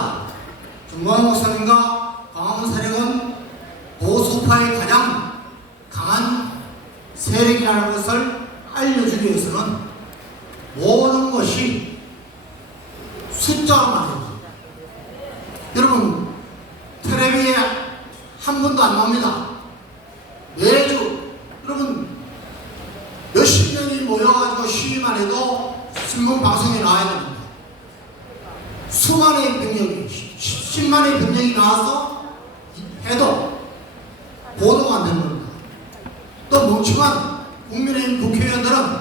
그렇습니다. 정광훈 목사님과 광화문 세력은 보수파의 가장 강한 세력이라는 것을 알려주기 위해서는 모든 것이 숫자로 말해요. 여러분, 텔레비에 한 번도 안 나옵니다. 매주 여러분 몇십 명이 모여가지고 시위만 해도 신문 방송에 나와야 됩니다. 수만의 병력이 10만의 병력이 나와서 해도 보도가 안 되는 겁니다. 또 멍청한 국민의힘 국회의원들은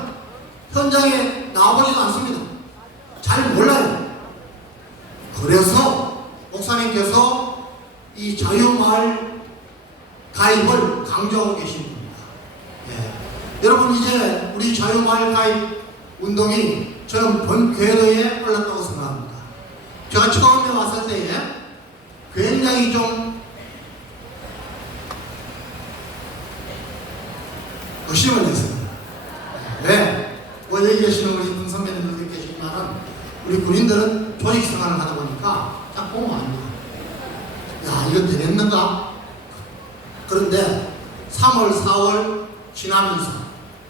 현장에 나와보지도 않습니다. 잘 몰라요. 그래서 목사님께서 이 자유마을 가입을 강조하고 계신 겁니다. 예. 여러분, 이제 우리 자유마을 가입 운동이 저는 본 궤도에 올랐다고 생각합니다. 제가 처음에 왔을 때에 굉장히 좀 의심을 했습니다. 왜? 뭐 여기 계시는 우리 군 선배님들도 계시지만은 우리 군인들은 조직 생활을 하다 보니까 딱 보면 압니다. 야, 이거 되겠는가? 그런데 3월, 4월 지나면서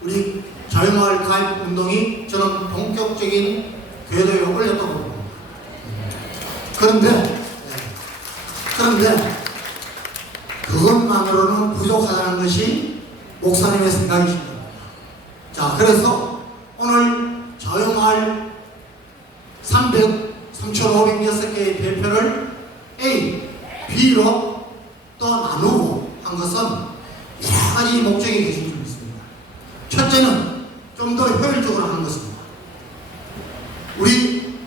우리 자유마을 가입 운동이 저는 본격적인 궤도에 올렸다고 봅니다. 그런데 그것만으로는 부족하다는 것이 목사님의 생각이십니다. 자, 그래서 오늘 자유마을 3,506개의 대표를 A, B로 또 나누고 한 것은 여러 가지 목적이 계신 줄 믿습니다. 첫째는 좀 더 효율적으로 하는 것입니다. 우리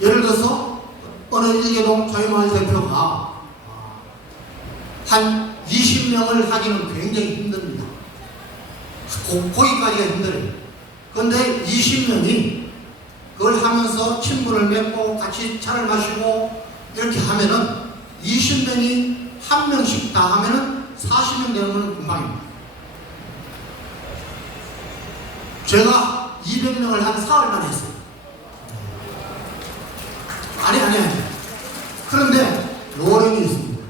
예를 들어서 어느 일개동 자유마을 대표가 한 20명을 하기는 굉장히 힘듭니다. 거기까지가 힘들어요. 그런데 20명이 그걸 하면서 친분을 맺고 같이 차를 마시고 이렇게 하면은 20명이 한 명씩 다 하면은 40명 되는 건 금방입니다. 제가 200명을 한 사흘 만에 했어요. 아니. 그런데 요령이 있습니다.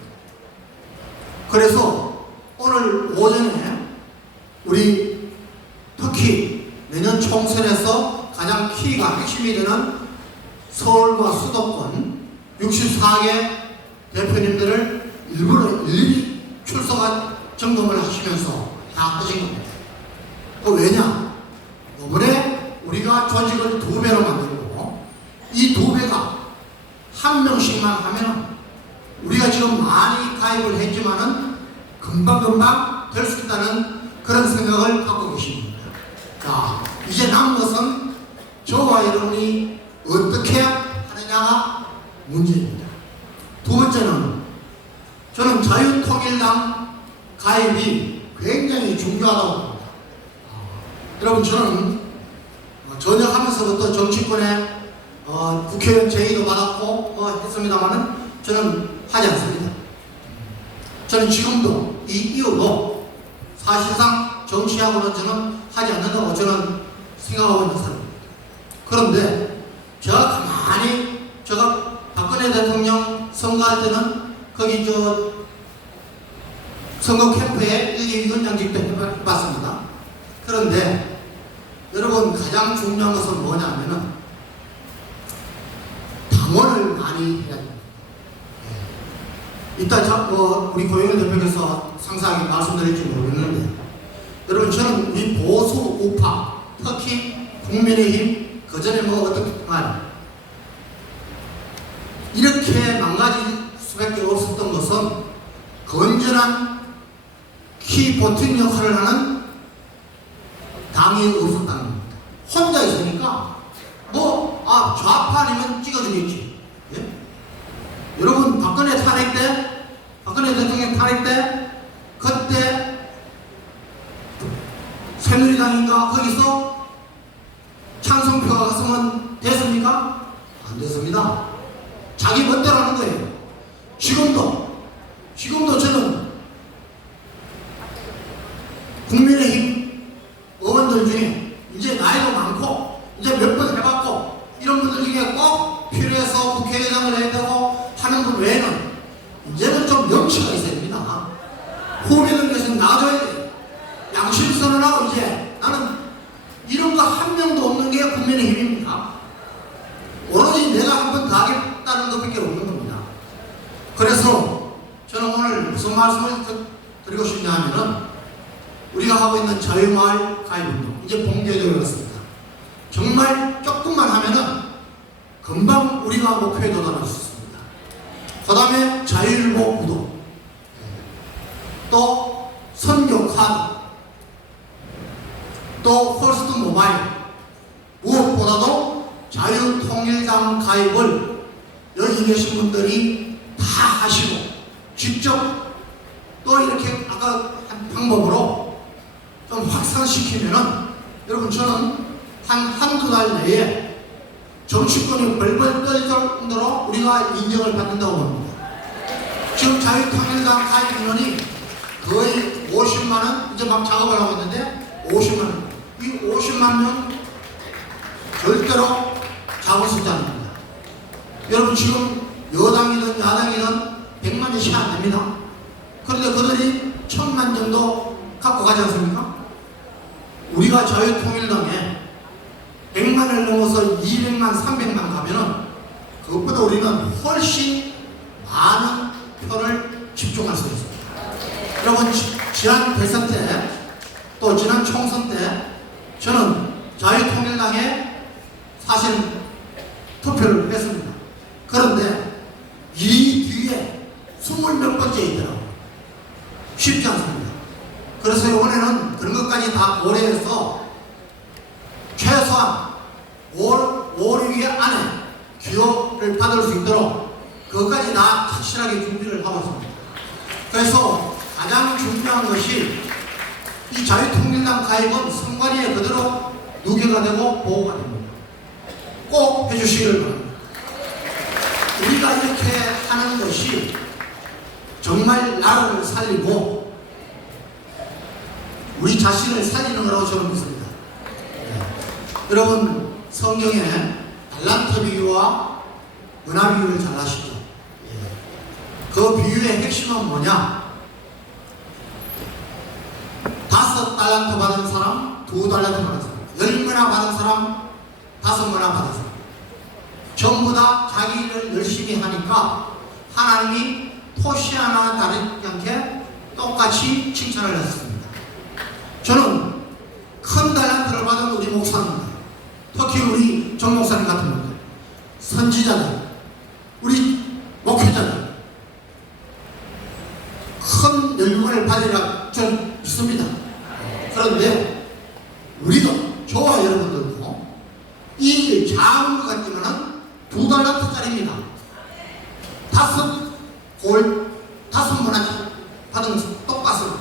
그래서 오늘 오전에 우리 특히 내년 총선에서 가장 키가 핵심이 되는 서울과 수도권 64개 대표님들을 일일이 출석한 점검을 하시면서 다 하신 겁니다. 왜냐? 이번에 우리가 조직을 2배로 만들고 이 2배가 한 명씩만 하면 우리가 지금 많이 가입을 했지만은 금방금방 될 수 있다는 그런 생각을 갖고 계십니다. 자, 이제 남은 것은 저와 여러분이 어떻게 하느냐가 문제입니다. 두 번째는 저는 자유통일당 가입이 굉장히 중요하다고 봅니다. 여러분, 저는 전역하면서부터 정치권에 국회의원 제의도 받았고 했습니다만은 저는 하지 않습니다. 저는 지금도 이 이후로 사실상 정치하고는 저는 하지 않는다고 저는 생각하고 있는 사람입니다. 그런데 제가 가만히 제가 박근혜 대통령 선거할 때는 거기 선거 캠프에 1, 2위원장직도 해봤습니다. 그런데 여러분, 가장 중요한 것은 뭐냐면은 당원을 많이 해야 됩니다. 이따 우리 고영일 대표께서 상세하게 말씀드릴지 모르겠는데, 여러분, 저는 우리 보수 우파, 특히 국민의힘, 그 전에 어떻게 말 이렇게 망가질 수밖에 없었던 것은 건전한 키 버튼 역할을 하는 당이 없었다는 겁니다. 혼자 있으니까 좌파 아니면 찍어주겠지. 예? 여러분, 박근혜 대통령 탄핵 때 그때 새누리당인가 거기서 찬성표가 갔으면 됐습니까? 안 됐습니다. 자기 멋대로 하는 거예요. 지금도 저는 국민의힘 의원들 중에 이제 나이도 많고 이제 몇 번 해봤고 이런 분들 중에 꼭 필요해서 국회의장을 해야 되고 외에는 이제는 좀 명치가 있어야 됩니다. 후배들 위해서 나아져야 돼요. 양심선언하고 이제 나는 이런 거 한 명도 없는 게 국민의힘입니다. 오로지 내가 한 번 더 하겠다는 것밖에 없는 겁니다. 그래서 저는 오늘 무슨 말씀을 드리고 싶냐 하면은 우리가 하고 있는 자유마을 가입운동 이제 본격적으로 왔습니다. 정말 조금만 하면은 금방 우리가 목표에 도달할 수 있습니다. 그 다음에 자유일보 구독, 또 선교 카드, 또 퍼스트 모바일, 무엇보다도 자유통일당 가입을 여기 계신 분들이 다 하시고 직접 또 이렇게 아까 한 방법으로 좀 확산시키면은 여러분 저는 한두 달 내에 정치권이 벌벌 떨 정도로 우리가 인정을 받는다고 봅니다. 지금 자유통일당 가입 인원이 거의 50만원, 이제 막 작업을 하고 있는데 50만원. 이 50만 명 절대로 작은 숫자 아닙니다. 여러분 지금 여당이든 야당이든 100만 명씩 안 됩니다. 그런데 그들이 1000만 정도 갖고 가지 않습니까? 우리가 자유통일당에 100만을 넘어서 200만, 300만 가면은 그것보다 우리는 훨씬 많은 표를 집중할 수 있습니다. 여러분 지난 대선 때 또 지난 총선 때 저는 자유통일당에 사실 투표를 했습니다. 그런데 이 뒤에 20몇 번째 있더라고요. 쉽지 않습니다. 그래서 이번에는 그런 것까지 다 고려해서 최소한 5, 6개 안에 기호를 받을 수 있도록 그것까지 다 확실하게 준비를 하고 있습니다. 그래서 가장 중요한 것이 이 자유통일당 가입은 선관위에 그대로 누계가 되고 보호가 됩니다. 꼭 해주시기를 바랍니다. 우리가 이렇게 하는 것이 정말 나라를 살리고 우리 자신을 살리는 거라고 저는 믿습니다. 여러분 성경에 달란트 비유와 은하 비유를 잘 아시죠? 그 비유의 핵심은 뭐냐? 5달란트 받은 사람, 2달란트 받은 사람, 10문화 받은 사람, 5문화 받은 사람. 전부 다 자기 일을 열심히 하니까 하나님이 토시 하나 다르지 않게 똑같이 칭찬을 했습니다. 저는 큰 달란트를 받은 우리 목사님들, 특히 우리 정 목사님 같은 분들, 선지자들, 우리 목회자들, 큰 열망을 받으리라 저는 믿습니다. 그런데 우리도 저와 여러분들도 이 작은 것 같지만은 2달란트짜리입니다. 5문화짜리 받은 똑같습니다.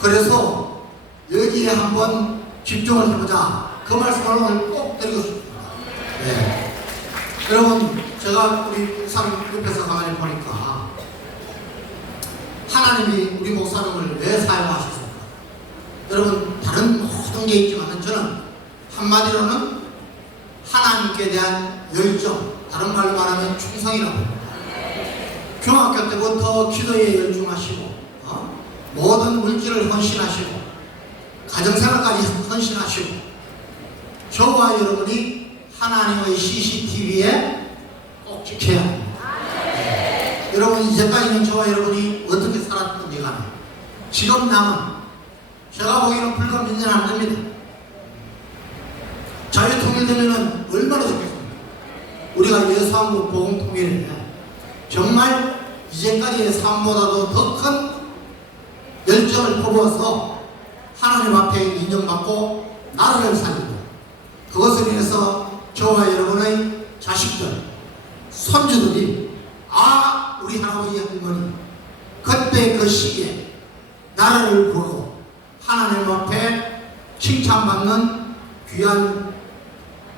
그래서 여기에 한번 집중을 해보자. 그 말씀을 오늘 꼭 드리고 싶습니다. 네. 여러분 제가 우리 목사님 옆에서 가만히 보니까 하나님이 우리 목사님을 왜 사용하셨습니까? 여러분 다른 모든 게 있지만 저는 한마디로는 하나님께 대한 열정, 다른 말로 말하면 충성이라고 합니다. 중학교 때부터 기도에 열중하시고 모든 물질을 헌신하시고 가정생활까지 헌신하시고 저와 여러분이 하나님의 CCTV에 꼭 지켜야 합니다. 여러분 이제까지는 저와 여러분이 어떻게 살았는지 간에 지금 남은 제가 보기에는 불과 몇 년 안 됩니다. 자유통일되면 얼마나 좋겠습니까? 우리가 여수한국 보건통일에 정말 이제까지의 삶보다도 더 큰 열정을 퍼부어서 하나님 앞에 인정받고 나라를 살리고 그것을 위해서 저와 여러분의 자식들, 손주들이 우리 할아버지 할머니 그때 그 시기에 나라를 부르고 하나님 앞에 칭찬받는 귀한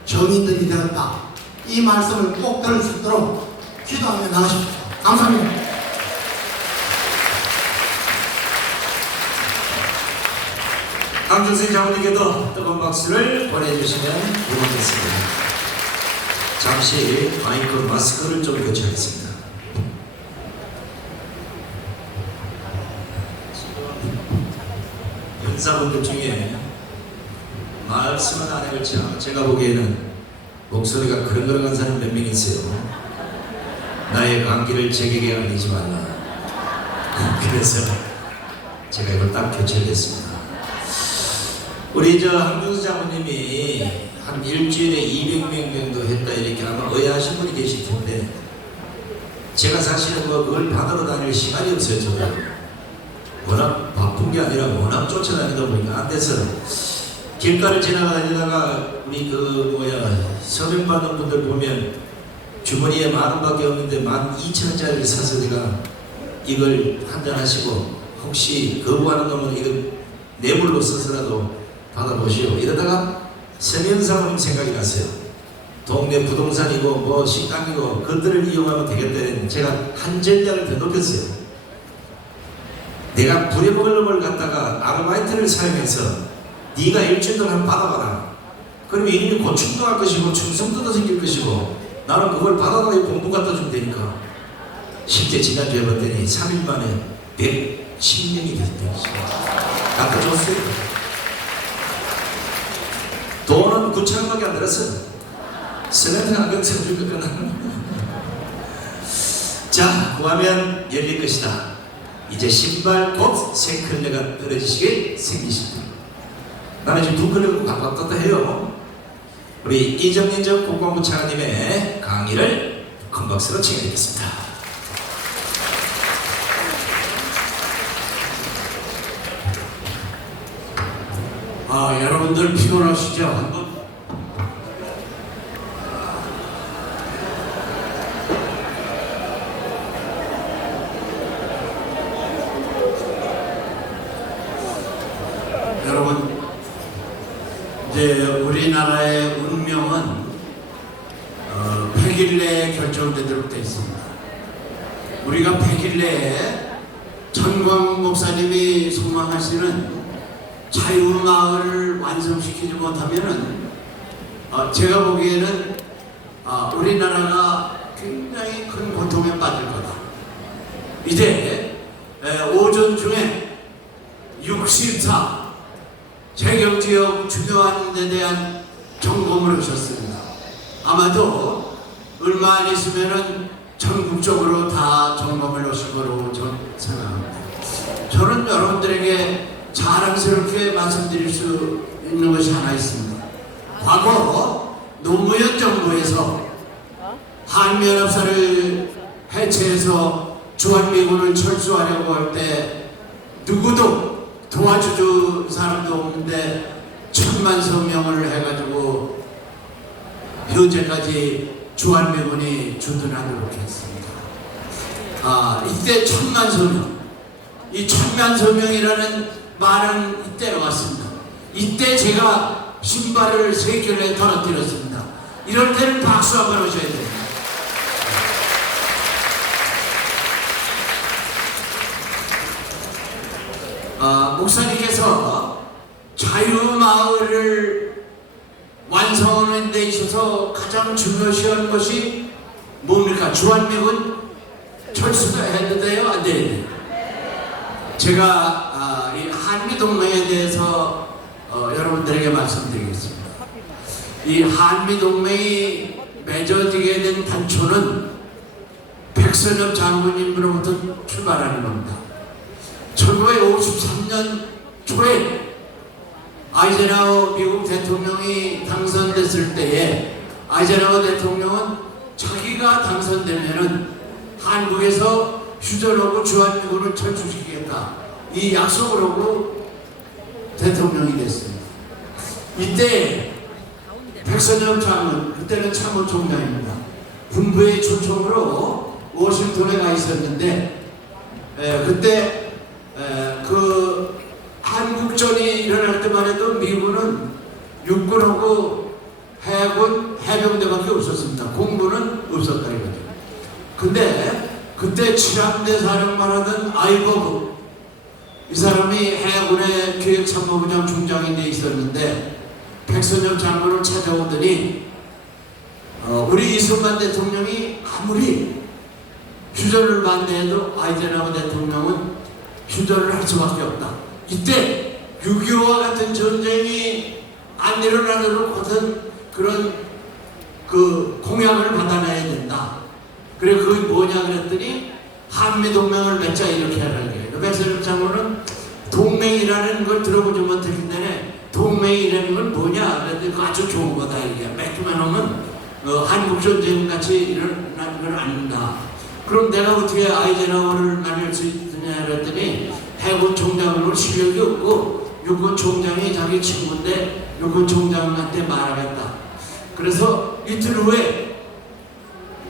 정인들이 되었다. 이 말씀을 꼭 들을 수 있도록 기도하며 나가십시오. 감사합니다. 강준수 장로님께도 뜨거운 박수를 보내주시면 고맙겠습니다. 잠시 마이크 마스크를 좀 교체하겠습니다. 권사분들 중에 말씀은 안 해봤지만 제가 보기에는 목소리가 그런그런한 사람 몇 명 있어요. 나의 감기를 제게게 알리지 말라. 그래서 제가 이걸 딱 교체했습니다. 우리 저 황준수 장모님이 한 일주일에 200명 정도 했다 이렇게 아마 의아하신 분이 계실 텐데 제가 사실은 뭐 그걸 받으러 다닐 시간이 없어요. 저도 워낙 바쁜 게 아니라 워낙 쫓아다니다 보니까 안 돼서 길가를 지나다니다가 우리 서명 받는 분들 보면 주머니에 10,000원밖에 없는데 12,000원짜리를 사서 내가 이걸 한잔 하시고 혹시 거부하는 놈은 이거 뇌물로 써서라도 받아보시오. 이러다가 서명사모님 생각이 났어요. 동네 부동산이고 뭐 식당이고 그것들을 이용하면 되겠다는 제가 한 전략을 더 높였어요. 내가 부려먹을 놈을 갖다가 아르바이트를 사용해서 네가 일주일 동안 받아봐라. 그러면 이놈이 고충도 할 것이고 충성도도 생길 것이고 나는 그걸 받아다가 공부 갖다 주면 되니까. 실제 지난주에 봤더니 3일 만에 110명이 됐대요. 갖다 줬어요. 돈은 9,000원밖에 안 들었어. 세면대 안경 사줄 거는. 자, 구하면 열릴 것이다. 이제 신발 곧 새 클레가 떨어지시게 생기십니다. 나는 지금 두 클레가 바꿨다 해요. 우리 이정민정 국방부 차관님의 강의를 큰 박수로 청해드리겠습니다. 여러분들 피곤하시죠? 한번 여러분, 이제 우리나라의 운명은 100일 내에 결정되도록 되어 있습니다. 우리가 100일 내에 전광 목사님이 소망하시는 자유마을을 완성시키지 못하면은 제가 보기에는 우리나라가 굉장히 큰 고통에 빠질 거다. 이제 오전 중에 64 재경지역 중요한 데 대한 점검을 하셨습니다. 아마도 얼마 안 있으면은 전국적으로 다 점검을 하실 거로 생각합니다. 저는 여러분들에게 자랑스럽게 말씀드릴 수 있는 것이 하나 있습니다. 과거 노무현 정부에서 한미연합사를 해체해서 주한미군을 철수하려고 할 때 누구도 도와줄 사람도 없는데 1,000만 서명을 해가지고 현재까지 주한미군이 주둔하도록 했습니다. 이때 1,000만 서명, 이 1,000만 서명이라는 말은 이때 왔습니다. 이때 제가 신발을 3켤레 떨어뜨렸습니다. 이럴 때는 박수 한번 하셔야 됩니다. 목사님께서 자유마을을 완성하는 데 있어서 가장 중요시한 것이 뭡니까? 주한미군 철수가 해도 돼요? 안 돼요? 제가 이 한미동맹에 대해서 여러분들에게 말씀드리겠습니다. 이 한미동맹이 맺어지게 된 단초는 백선엽 장군님으로부터 출발하는 겁니다. 1953년 초에 아이젠하워 미국 대통령이 당선됐을 때에 아이젠하워 대통령은 자기가 당선되면은 한국에서 휴전하고 주한미군을 철수시키겠다 이 약속을 하고 대통령이 됐습니다. 이때 백선엽 장군, 그때는 참모총장입니다. 군부의 초청으로 워싱턴에 가 있었는데 그때 그 한국전이 일어날 때만 해도 미군은 육군하고 해군, 해병대밖에 없었습니다. 공군은 없었다 이거죠. 근데 그때 칠함대 사령관 하던 아이버그, 이 사람이 해군의 기획참모부장 중장이 돼 있었는데 백선엽 장군을 찾아오더니 우리 이승만 대통령이 아무리 휴전을 반대해도 아이젠하워 대통령은 휴전을 할 수밖에 없다. 이때 6.25와 같은 전쟁이 안 일어나도록 하던 그런 그 공약을 받아내야 된다. 그래 그게 뭐냐 그랬더니 한미동맹을 맺자 이렇게 하라는 거예요. 백선엽 장로는 동맹이라는 걸 들어보지 못했기 때문에 동맹이라는 건 뭐냐 그랬더니 그거 아주 좋은 거다 이게 맺기만 하면 한국전쟁 같이 일어나는 건 아닙니다. 그럼 내가 어떻게 아이젠하워를 만날 수 있느냐 그랬더니 해군 총장으로 실력이 없고 육군 총장이 자기 친구인데 육군 총장한테 말하겠다. 그래서 이틀 후에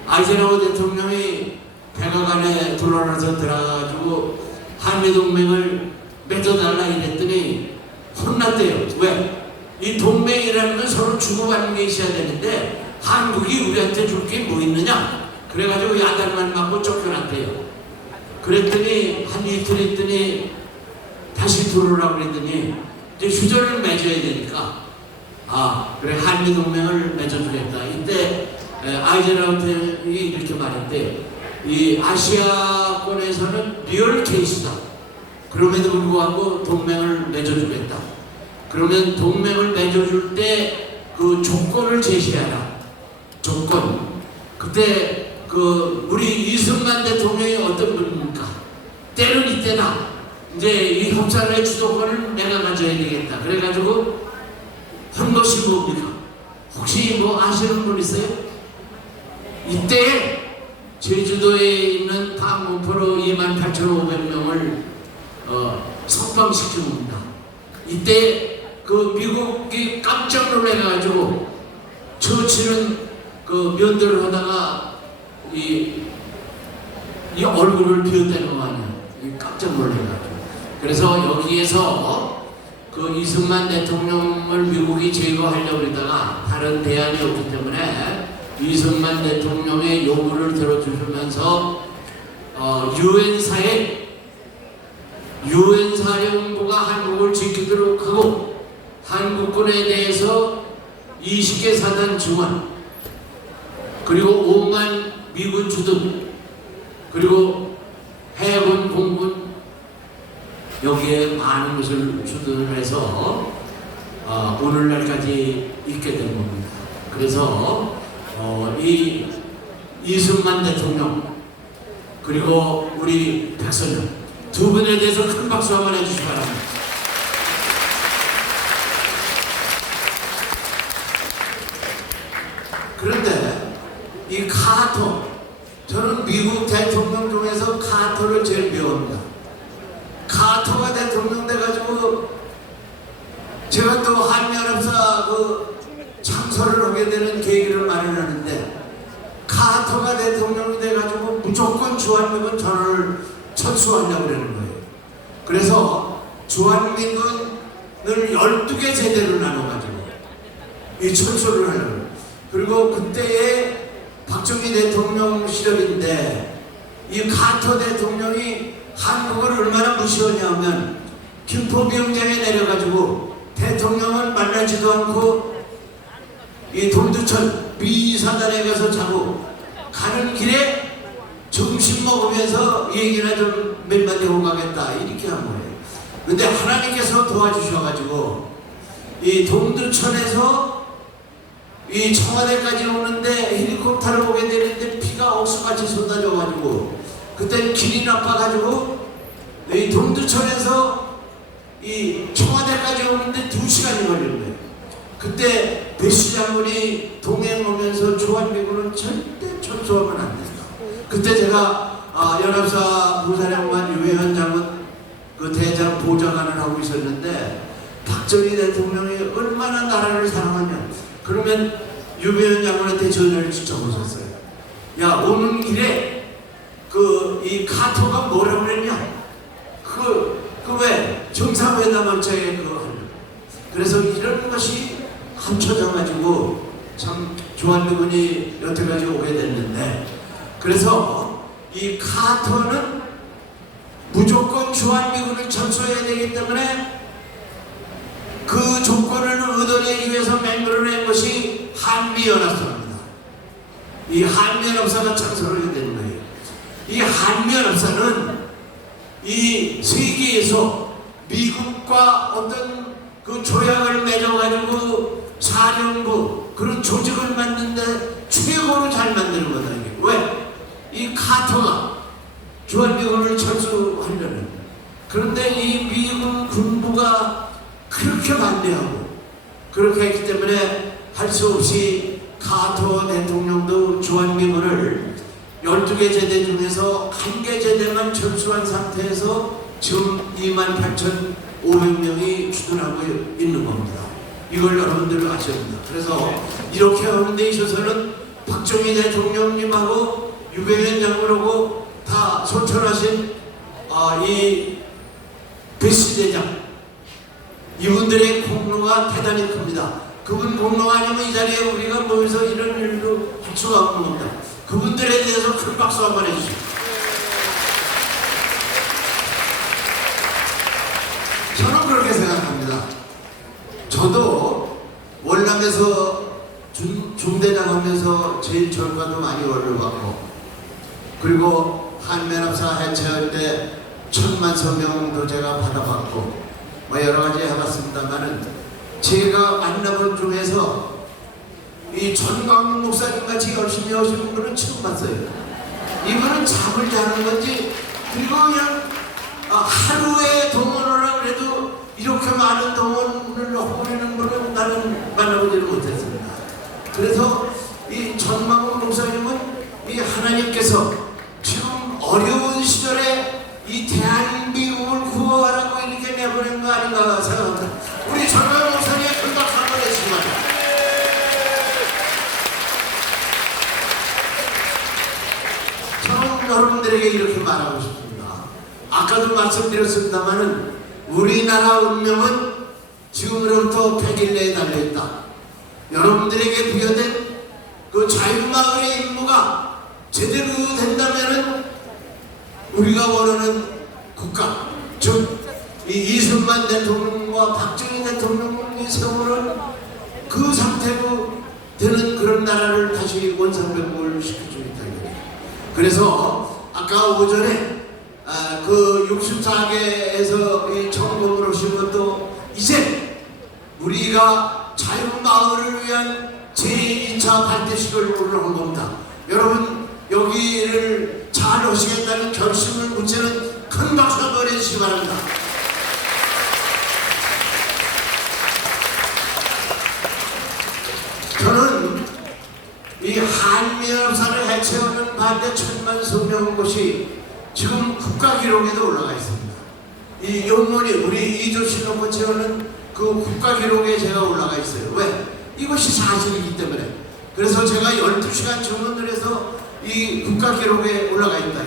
아이젠하워 대통령이 백악관에 돌아와서 들어가가지고 한미동맹을 맺어달라 이랬더니 혼났대요. 왜? 이 동맹이라는 건 서로 주고받는 게 있어야 되는데 한국이 우리한테 줄 게 뭐 있느냐? 그래가지고 야단만 맞고 쫓겨났대요. 그랬더니 한 이틀 있더니 다시 들어오라고 그랬더니 이제 휴전을 맺어야 되니까 그래 한미동맹을 맺어주겠다. 이때 아이젠하워 대통령이 이렇게 말했대요. 이 아시아권에서는 리얼 케이스다. 그럼에도 불구하고 동맹을 맺어주겠다. 그러면 동맹을 맺어줄 때 그 조건을 제시하라. 조건. 그때 그 우리 이승만 대통령이 어떤 분입니까? 때는 이때다. 이제 이 협상의 주도권을 내가 가져야 되겠다. 그래가지고 한 것이 뭡니까? 혹시 뭐 아시는 분 있어요? 이때 제주도에 있는 항공포로 28,500명을 석방시킨 겁니다. 이때 그 미국이 깜짝 놀래가지고 처치는 그 면도를 하다가 이 얼굴을 비웃대는 거 아니야. 깜짝 놀래가지고. 그래서 여기에서 그 이승만 대통령을 미국이 제거하려고 그러다가 다른 대안이 없기 때문에 이승만 대통령의 요구를 들어주시면서 유엔 사령부가 한국을 지키도록 하고 한국군에 대해서 20개 사단 지원 그리고 5만 미군 주둔 그리고 해군 공군 여기에 많은 것을 주둔을 해서 오늘날까지 있게 된 겁니다. 그래서 이 이승만 대통령 그리고 우리 백선엽 두 분에 대해서 큰 박수 한번 해주시기 바랍니다. 그런데 이 카터 저는 미국 대통령 중에서 카터를 제일 미워합니다. 카터가 대통령 돼가지고 제가 또 한미연합사 그 참석을 하게 되는 계기를 마련하는데 카터가 대통령이 돼가지고 무조건 주한미군 전원을 철수하려고 그러는 거예요. 그래서 주한미군을 12개 제대로 나눠가지고 이 철수를 하려고. 그리고 그때의 박정희 대통령 시절인데 이 카터 대통령이 한국을 얼마나 무시하냐면 김포비행장에 내려가지고 대통령을 만나지도 않고 이 동두천 B사단에 가서 자고 가는 길에 점심 먹으면서 이 얘기나 좀 몇 마디 하고 가겠다 이렇게 한 거예요. 근데 하나님께서 도와주셔가지고 이 동두천에서 이 청와대까지 오는데 헬리콥터를 보게 되는데 비가 억수같이 쏟아져가지고 그때 길이 나빠가지고 이 동두천에서 이 청와대까지 오는데 2시간이 걸린 거예요. 그때 배시 장군이 동행하면서 주한미군은 절대 철수하면 안 된다. 그때 제가 연합사 부사령관 유해현 장군 그 대장 보좌관을 하고 있었는데 박정희 대통령이 얼마나 나라를 사랑하냐. 그러면 유해현 장군한테 전화를 직접 오셨어요. 야 오는 길에 그 이 카터가 뭐라고 그랬냐. 그 왜 정상회담 한차에 그거 하려고. 그래서 이런 것이 합쳐져가지고 참 주한미군이 여태까지 오게 됐는데 그래서 이 카터는 무조건 주한미군을 철수해야 되기 때문에 그 조건을 얻어내기 위해서 만들어낸 것이 한미연합사입니다. 이 한미연합사가 창설하게 된 거예요. 이 한미연합사는 이 세계에서 미국과 어떤 그 조약을 맺어가지고 사령부 그런 조직을 만드는데 최고로 잘 만드는 거다 이게. 왜? 이 카터가 주한미군을 철수하려는. 그런데 이 미군 군부가 그렇게 반대하고 그렇게 했기 때문에 할 수 없이 카터 대통령도 주한미군을 12개 제대 중에서 1개 제대만 철수한 상태에서 지금 28,500명이 주둔하고 있는 겁니다. 이걸 여러분들 아셔야 됩니다. 그래서 이렇게 하는 데 있어서는 박정희 대통령님하고 유병현 장군하고 다 소천하신 이 베시 대장 이분들의 공로가 대단히 큽니다. 그분 공로가 아니면 이 자리에 우리가 모여서 이런 일도 할 수가 없는 겁니다. 그분들에 대해서 큰 박수 한번 해주세요. 저는 그렇게 생각합니다. 저도 월남에서 중대장 하면서 제일 결과도 많이 올려봤고, 그리고 한미연합사 해체할 때 1,000만 서명도 제가 받아봤고, 뭐 여러 가지 해봤습니다만은 제가 만나본 중에서 이 전광훈 목사님 같이 열심히 하시는 분은 처음 봤어요. 이분은 잠을 자는 건지, 그리고 그냥 하루에 동원을 하고 그래도 이렇게 많은 동원을 허리는 분은 나는 만나보지를 못했습니다. 그래서 이 전광훈 목사님은 이 하나님께서 지금 어려운 시절에 이 대한민국을 구호하라고 이렇게 내보낸 거 아닌가 생각합니다. 우리 전광훈 목사님 큰박 한번 했습니다. 저는 여러분들에게 이렇게 말하고 싶습니다. 아까도 말씀드렸습니다만은 우리나라 운명은 지금으로부터 100일 내에 달려있다. 여러분들에게 부여된 그 자유마을의 임무가 제대로 된다면은 우리가 원하는 국가, 즉 이승만 대통령과 박정희 대통령이 세우는 그 상태로 되는 그런 나라를 다시 원상복구를 시켜주고 있다. 그래서 아까 오전에 그 64개에서 이 청공을 오신 것도 이제 우리가 자유마을을 위한 제2차 발대식을 오늘 한 겁니다. 여러분 여기를 잘 오시겠다는 결심을 붙이는 큰 박수 한번 해주시기 바랍니다. 저는 이 한미연합사를 해체하는 반대 1,000만 서명 곳이 지금 국가기록에도 올라가 있습니다. 이 영원히 우리 이조신호고 채우는 그 국가기록에 제가 올라가 있어요. 왜? 이것이 사실이기 때문에. 그래서 제가 12시간 주문을 해서 이 국가기록에 올라가 있다.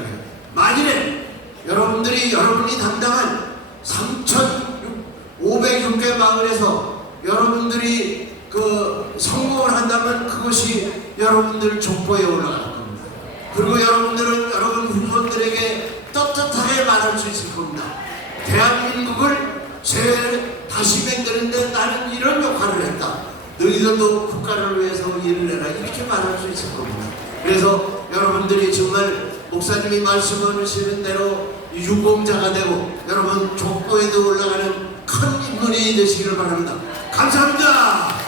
만일에 여러분이 담당한 3,506개 마을에서 여러분들이 그 성공을 한다면 그것이 여러분들 족보에 올라갈 겁니다. 그리고 여러분들은 여러분 후손들에게 떳떳하게 말할 수 있을 겁니다. 대한민국을 다시 만드는데 나는 이런 역할을 했다. 너희들도 국가를 위해서 일을 해라. 이렇게 말할 수 있을 겁니다. 그래서 여러분들이 정말 목사님이 말씀하시는 대로 유공자가 되고 여러분 족보에도 올라가는 큰 인물이 되시기를 바랍니다. 감사합니다.